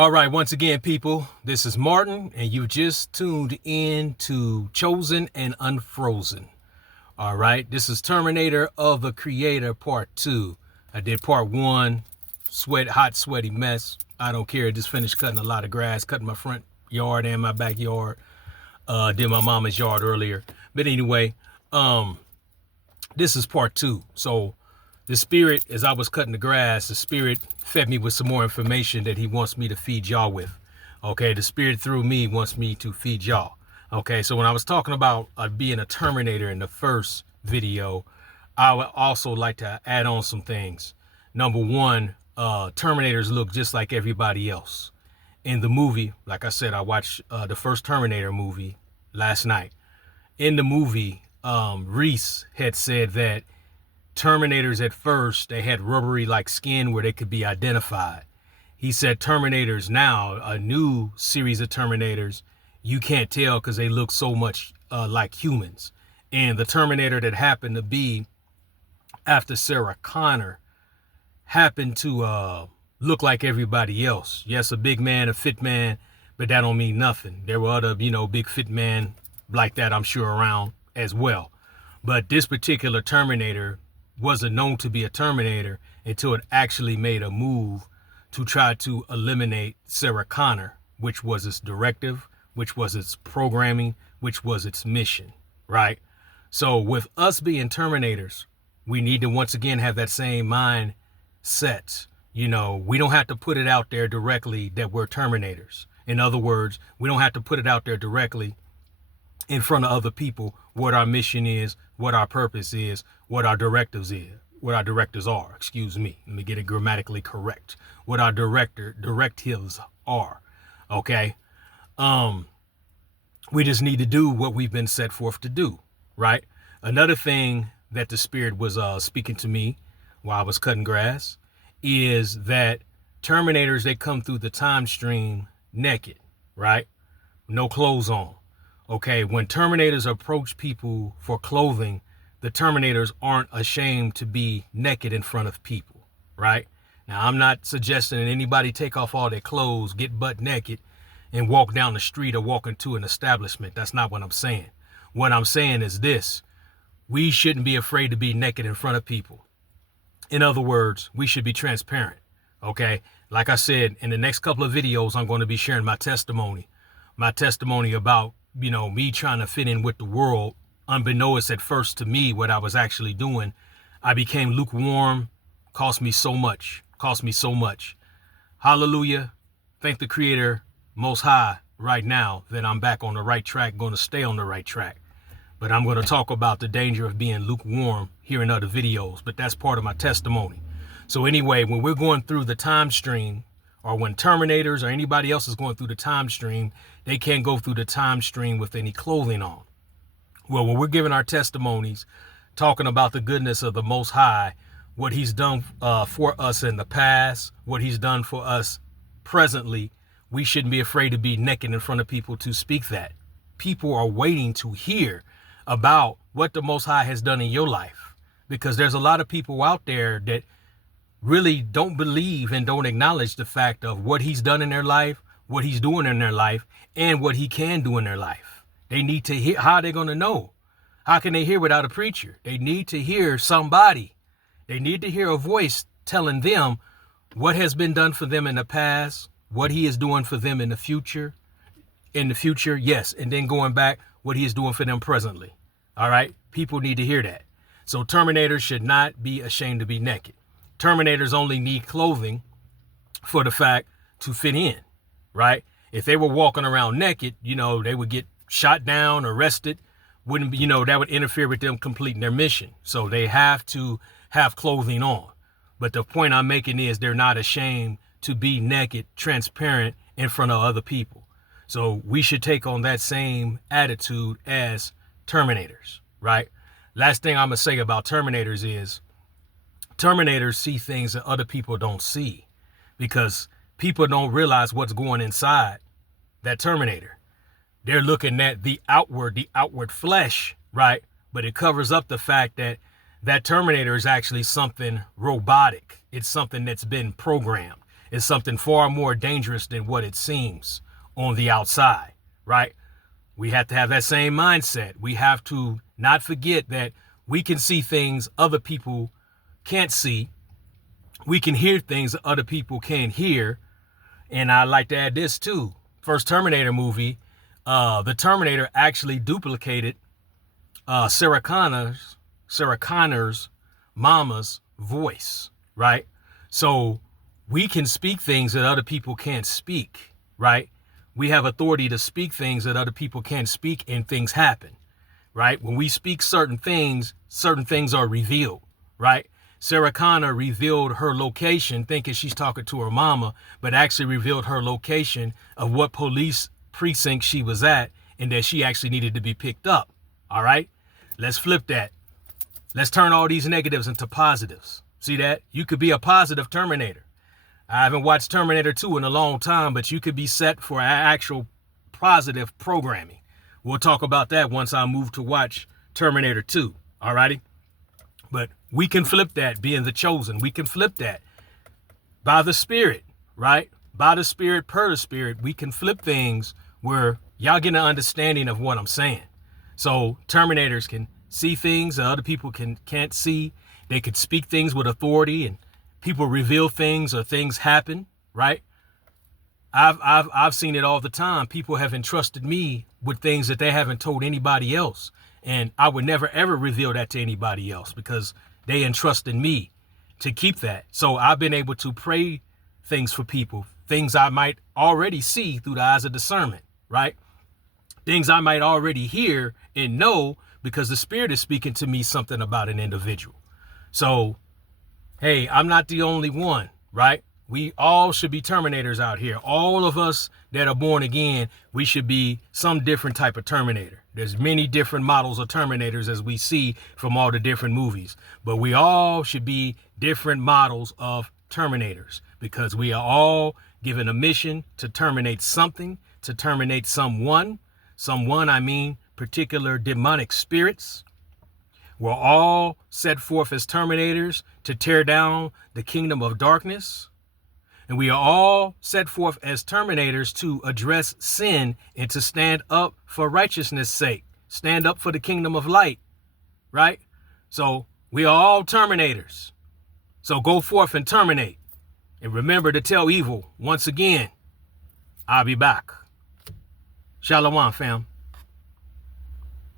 All right, once again, people, this is Martin, and you just tuned in to Chosen and Unfrozen. All right, this is Terminator of the Creator Part 2. I did Part 1, hot, sweaty mess. I don't care, just finished cutting a lot of grass, cutting my front yard and my backyard. Did my mama's yard earlier. But anyway, this is Part 2. So the spirit, as I was cutting the grass, the spirit fed me with some more information that he wants me to feed y'all with. Okay, the spirit through me wants me to feed y'all. Okay, so when I was talking about being a Terminator in the first video, I would also like to add on some things. Number one, Terminators look just like everybody else. In the movie, like I said, I watched the first Terminator movie last night. In the movie, Reese had said that Terminators at first, they had rubbery like skin where they could be identified. He said Terminators now, a new series of Terminators, you can't tell because they look so much like humans. And the Terminator that happened to be after Sarah Connor happened to look like everybody else. Yes, a big man, a fit man, but that don't mean nothing. There were other, big fit men like that, I'm sure, around as well. But this particular Terminator wasn't known to be a Terminator until it actually made a move to try to eliminate Sarah Connor, which was its directive, which was its programming, which was its mission, right? So with us being Terminators, we need to once again have that same mindset. We don't have to put it out there directly that we're Terminators. In other words, we don't have to put it out there directly in front of other people what our mission is, what our purpose is, what our directives are. Excuse me. Let me get it grammatically correct. What our directives are. Okay. We just need to do what we've been set forth to do, right? Another thing that the spirit was speaking to me while I was cutting grass is that Terminators, they come through the time stream naked, right? No clothes on. Okay, when Terminators approach people for clothing, the Terminators aren't ashamed to be naked in front of people, right? Now, I'm not suggesting that anybody take off all their clothes, get butt naked, and walk down the street or walk into an establishment. That's not what I'm saying. What I'm saying is this: we shouldn't be afraid to be naked in front of people. In other words, we should be transparent, okay? Like I said, in the next couple of videos, I'm going to be sharing my testimony about me trying to fit in with the world, unbeknownst at first to me what I was actually doing. I became lukewarm, cost me so much. Hallelujah. Thank the Creator Most High right now that I'm back on the right track, going to stay on the right track. But I'm going to talk about the danger of being lukewarm here in other videos, but that's part of my testimony. So anyway, when we're going through the time stream, or when Terminators or anybody else is going through the time stream, they can't go through the time stream with any clothing on. Well, when we're giving our testimonies, talking about the goodness of the Most High, what he's done for us in the past, what he's done for us presently, we shouldn't be afraid to be naked in front of people to speak that. People are waiting to hear about what the Most High has done in your life, because there's a lot of people out there that really don't believe and don't acknowledge the fact of what he's done in their life, what he's doing in their life, and what he can do in their life. They need to hear. How are they going to know? How can they hear without a preacher? They need to hear somebody. They need to hear a voice telling them what has been done for them in the past, what he is doing for them in the future. Yes, and then going back, what he is doing for them presently. All right, people need to hear that. So Terminators should not be ashamed to be naked. Terminators only need clothing for the fact to fit in, right? If they were walking around naked, they would get shot down, arrested, wouldn't be, that would interfere with them completing their mission. So they have to have clothing on. But the point I'm making is they're not ashamed to be naked, transparent in front of other people. So we should take on that same attitude as Terminators, right? Last thing I'm going to say about Terminators is Terminators see things that other people don't see, because people don't realize what's going inside that Terminator. They're looking at the outward flesh, right? But it covers up the fact that that Terminator is actually something robotic. It's something that's been programmed. is something far more dangerous than what it seems on the outside, right? We have to have that same mindset. We have to not forget that we can see things other people can't see. We can hear things that other people can't hear. And I like to add this too. First Terminator movie, the Terminator actually duplicated Sarah Connor's mama's voice, right? So we can speak things that other people can't speak, right? We have authority to speak things that other people can't speak, and things happen, right? When we speak certain things are revealed, right? Sarah Connor revealed her location thinking she's talking to her mama, but actually revealed her location of what police precinct she was at and that she actually needed to be picked up. All right, let's flip that. Let's turn all these negatives into positives. See that? You could be a positive Terminator. I haven't watched Terminator 2 in a long time, but you could be set for actual positive programming. We'll talk about that once I move to watch Terminator 2. All righty? But we can flip that being the chosen. We can flip that by the Spirit, right? By the Spirit, per the Spirit, we can flip things where y'all get an understanding of what I'm saying. So Terminators can see things that other people can't see. They could speak things with authority, and people reveal things or things happen, right? I've seen it all the time. People have entrusted me with things that they haven't told anybody else. And I would never, ever reveal that to anybody else because they entrusted me to keep that. So I've been able to pray things for people, things I might already see through the eyes of discernment, right? Things I might already hear and know because the Spirit is speaking to me something about an individual. So, hey, I'm not the only one, right? We all should be Terminators out here. All of us that are born again, we should be some different type of Terminator. There's many different models of Terminators as we see from all the different movies. But we all should be different models of Terminators because we are all given a mission to terminate something, to terminate someone. Someone, I mean particular demonic spirits. We're all set forth as Terminators to tear down the kingdom of darkness. And we are all set forth as Terminators to address sin and to stand up for righteousness' sake. Stand up for the kingdom of light, right? So we are all Terminators. So go forth and terminate. And remember to tell evil, once again, I'll be back. Shalom, fam.